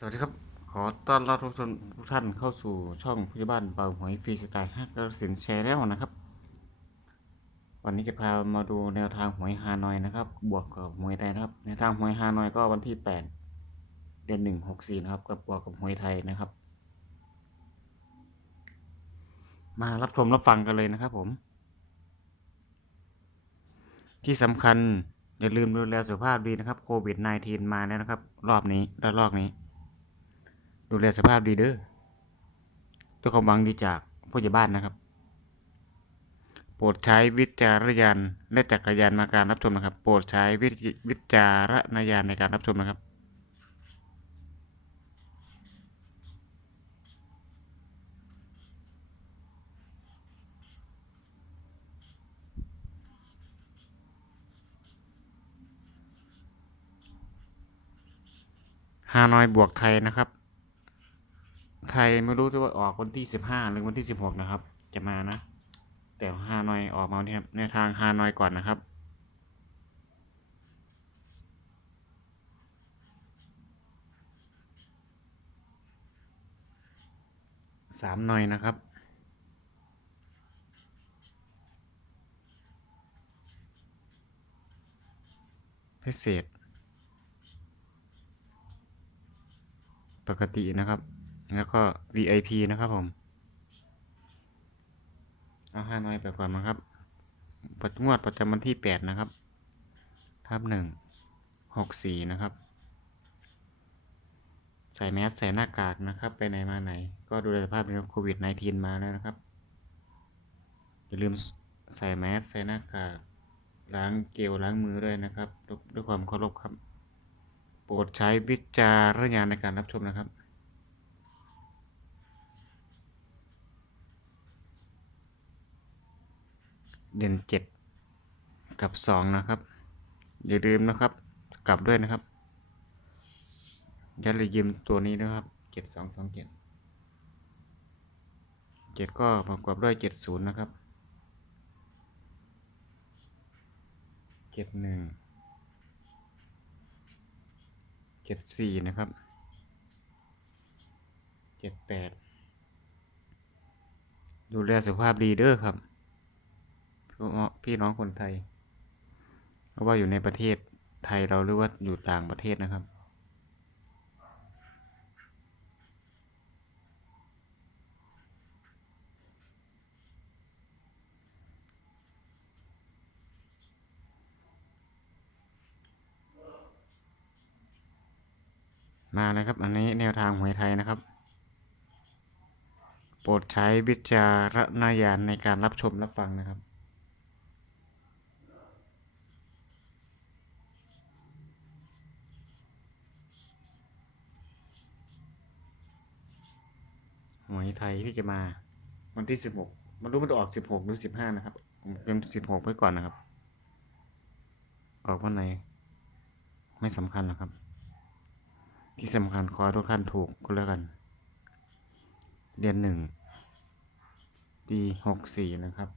สวัสดีครับ ขอต้อนรับทุกท่านทุกท่านเข้าสู่ช่องพยาบาลเป่าหอยฟรีสไตล์ฮักกระสินแชร์แล้วนะครับ วันนี้จะพามาดูแนวทางหวยฮานอยนะครับ บวกกับหวยไทยนะครับแนวทางหวยฮานอยก็วันที่แปดเดือนหนึ่งหกสี่นะครับกับบวกกับหวยไทยนะครับ มารับชมรับฟังกันเลยนะครับผม ที่สำคัญอย่าลืมดูแลสุขภาพดีนะครับโควิด -19 มาแล้วนะครับ รอบนี้ระลอกนี้ ดูแลสภาพดีเด้อด้วยความหวังดีจากผู้ใหญ่บ้านนะครับ โปรดใช้วิจารณญาณและจักรยานมาการรับชมนะครับ โปรดใช้วิจวิจารณญาณในการรับชมนะครับฮานอยบวกไทยนะครับ ไทยไม่รู้จะว่าออกวันที่สิบห้าหรือวันที่สิบหกนะครับ จะมานะ แต่ฮานอยออกมาวันนี้ครับในทางฮานอยก่อนนะครับสามหน่อยนะครับ พิเศษ ปกตินะครับ แล้วก็ VIP นะครับผมเอาห้าน้อยไปก่อนนะครับปัจงวดประจำวันที่แปดนะครับ ทับหนึ่งหกสี่นะครับ ใส่แมสใส่หน้ากากนะครับ ไปไหนมาไหน ก็ดูแลสภาพเป็นโควิด -19 มาแล้วนะครับ อย่าลืมใส่แมสใส่หน้ากากล้างเจลล้างมือด้วยนะครับด้วยด้วยความเคารพครับ โปรดใช้วิจารณญาณในการรับชมนะครับ เด่นเจ็ดกับสองนะครับ อย่าลืมนะครับ กลับด้วยนะครับอย่าลืมยืมตัวนี้นะครับเจ็ดสองสองเจ็ดเจ็ดก็ประกอบด้วยเจ็ดศูนย์นะครับเจ็ดหนึ่งเจ็ดสี่นะครับเจ็ดแปดดูแลสุขภาพดีเด้อครับ พี่น้องคนไทยเราว่าอยู่ในประเทศไทยเราหรือว่าอยู่ต่างประเทศนะครับ มาเลยครับ อันนี้แนวทางหวยไทยนะครับ โปรดใช้วิจารณญาณในการรับชมรับฟังนะครับ หวยไทยที่จะมา วันที่สิบหกมันรู้มันจะออกสิบหกหรือสิบห้านะครับ ผมเป็นสิบหกไว้ก่อนนะครับ ออกวันไหน ไม่สำคัญหรอกครับ ที่สำคัญขอทุกท่านถูกก็แล้วกัน เดือนหนึ่งปีหกสี่นะครับ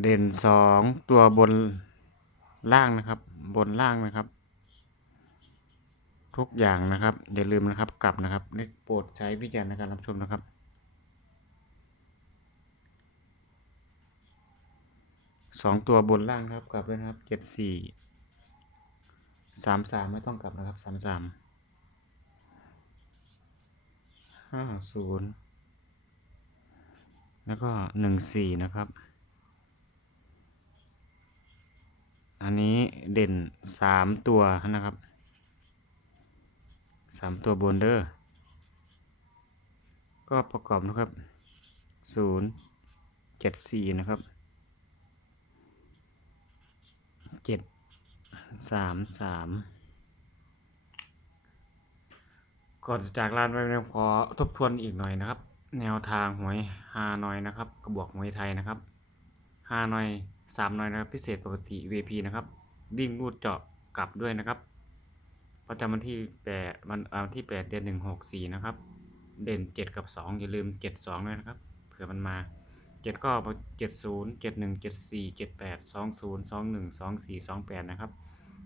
เด่นสองตัวบนล่างนะครับ บนล่างนะครับ ทุกอย่างนะครับอย่าลืมนะครับกลับนะครับนี่โปรดใช้วิจารณ์ในการรับชมนะครับ สองตัวบนล่างครับกลับด้วยนะครับเจ็ดสี่สามสามไม่ต้องกลับนะครับสามสามห้าศูนย์แล้วก็หนึ่งสี่นะครับ อันนี้เด่นสามตัวนะครับ สามตัวบนเด้อก็ประกอบนะครับศูนย์เจ็ดสี่นะครับเจ็ดสามสามก่อนจากลานไปเนี่ยขอทบทวนอีกหน่อยนะครับ แนวทางหวยฮานอยนะครับ กระบอกหวยไทยนะครับฮานอยสามหน่อยนะครับ พิเศษปกติ VP นะครับ วิ่งรูดเจาะกลับด้วยนะครับ ประจำวันที่แปดวันวันที่แปดเดือนหนึ่งหกสี่นะครับ เด่นเจ็ดกับสองอย่าลืมเจ็ดสองด้วยนะครับ เผื่อมันมาเจ็ดก็เจ็ดศูนย์เจ็ดหนึ่งเจ็ดสี่เจ็ดแปดสองศูนย์สองหนึ่งสองสี่สองแปดนะครับ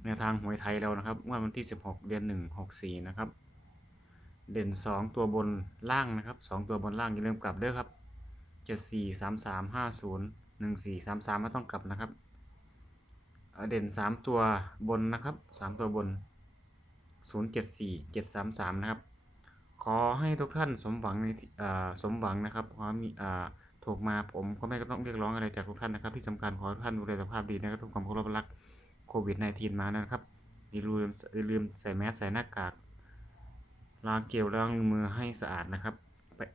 แนวทางหวยไทยเรานะครับงวดวันที่16เดือน1 64นะครับ เด่น2ตัวบนล่างนะครับ2ตัวบนล่างอย่าลืมกลับเด้อครับ74 33 50 14 33ไม่ต้องกลับนะครับเอ่อเด่น3ตัวบนนะครับ3ตัวบน 074 733 นะครับ ขอให้ทุกท่านสมหวังในสมหวังนะครับขอมีอ่าถูกมาผมก็ไม่ต้องเรียกร้องอะไรจากทุกท่านนะครับ ที่สำคัญขอทุกท่านดูแลสุขภาพดีนะครับทุกความเคารพรักโควิด -19 มานะครับอย่าลืมอย่าลืมใส่แมสใส่หน้ากากล้างเกลียวล้างมือให้สะอาดนะครับ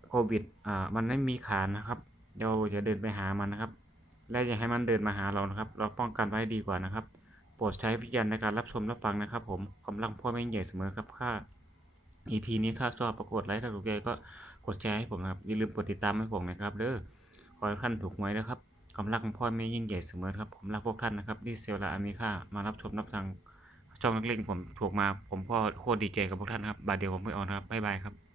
โควิดอ่ามันไม่มีขานะครับเดี๋ยวอย่าเดินไปหามันนะครับ และอย่าให้มันเดินมาหาเรานะครับ เราป้องกันไว้ดีกว่านะครับ โปรดใช้วิจารณในการรับชมรับฟังนะครับ ผมกำลังพ่อแม่ใหญ่เสมอครับค่า EP นี้ถ้าชอบปรากฏไลค์ถ้าถูกใจก็กดแชร์ให้ผมนะครับอย่าลืมกดติดตามให้ผมนะครับเด้อขอให้ท่านถูกหวยนะครับกำลังพ่อแม่ยิ่งใหญ่เสมอครับผมรักพวกท่านนะครับที่เซลลาอเมริกามารับชมรับฟังช่องเล็กๆผมถูกมา ผมก็โคตรดีใจกับพวกท่านครับบาทเดียวผมไม่ออนครับบ๊ายบายครับ